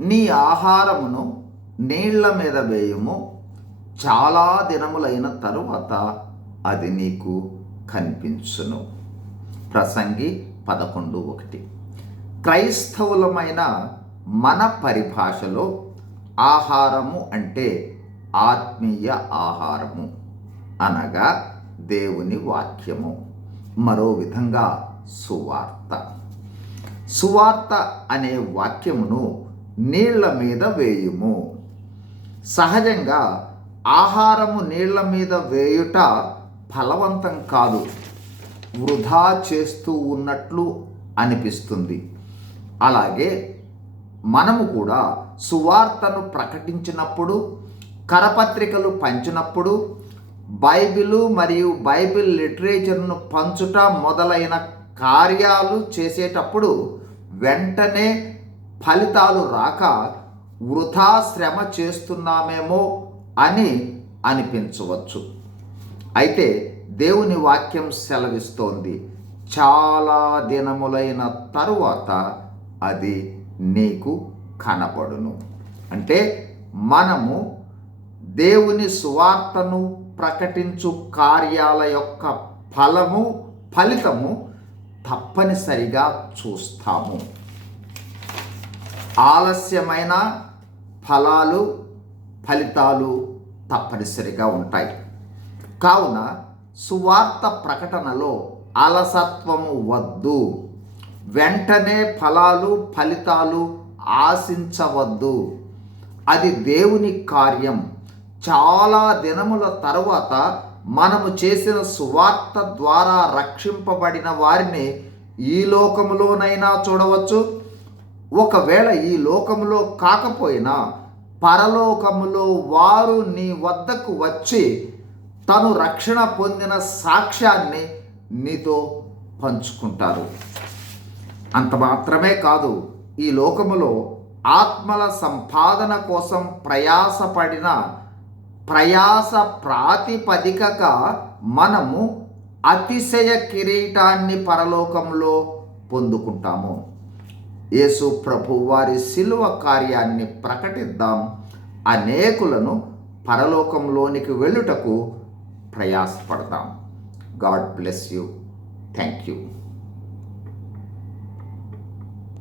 నీ ఆహారమును నీళ్ళ మీద వేయము. చాలా దినములైన తరువాత అది నీకు కనిపించును. ప్రసంగి పదకొండు ఒకటి. క్రైస్తవులమైన మన పరిభాషలో ఆహారము అంటే ఆత్మీయ ఆహారము అనగా దేవుని వాక్యము. మరో విధంగా సువార్త. సువార్త అనే వాక్యమును నీళ్ళ మీద వేయుము. సహజంగా ఆహారము నీళ్ళ మీద వేయుట ఫలవంతం కాదు. వృధా చేస్తూ ఉన్నట్లు అనిపిస్తుంది. అలాగే మనము కూడా సువార్తను ప్రకటించినప్పుడు కరపత్రికలు పంచినప్పుడు బైబిలు మరియు బైబిల్ లిటరేచర్ను పంచుట మొదలైన కార్యాలు చేసేటప్పుడు వెంటనే ఫలితాలు రాక వృధా శ్రమ చేస్తున్నామేమో అని అనిపించవచ్చు. అయితే దేవుని వాక్యం సెలవిస్తోంది. చాలా దినములైన తరువాత అది నీకు కనపడును అంటే మనము దేవుని సువార్తను ప్రకటించు కార్యాల యొక్క ఫలము ఫలితము తప్పనిసరిగా చూస్తాము. ఆలస్యమైన ఫలాలు ఫలితాలు తప్పనిసరిగా ఉంటాయి. కావున సువార్త ప్రకటనలో అలసత్వము వద్దు. వెంటనే ఫలాలు ఫలితాలు ఆశించవద్దు. అది దేవుని కార్యం. చాలా దినముల తరువాత మనము చేసిన సువార్త ద్వారా రక్షింపబడిన వారిని ఈ లోకములోనైనా చూడవచ్చు. ఒకవేళ ఈ లోకములో కాకపోయినా పరలోకములో వారు నీ వద్దకు వచ్చి తను రక్షణ పొందిన సాక్ష్యాన్ని నీతో పంచుకుంటారు. అంత మాత్రమే కాదు ఈ లోకములో ఆత్మల సంపాదన కోసం ప్రయాసపడిన ప్రయాస ప్రాతిపదికగా మనము అతిశయ కిరీటాన్ని పరలోకంలో పొందుకుంటాము. యేసు ప్రభు వారి శిలువ కార్యాన్ని ప్రకటిద్దాం. అనేకులను పరలోకంలోనికి వెళ్ళుటకు ప్రయాసపడదాం. God bless you. Thank you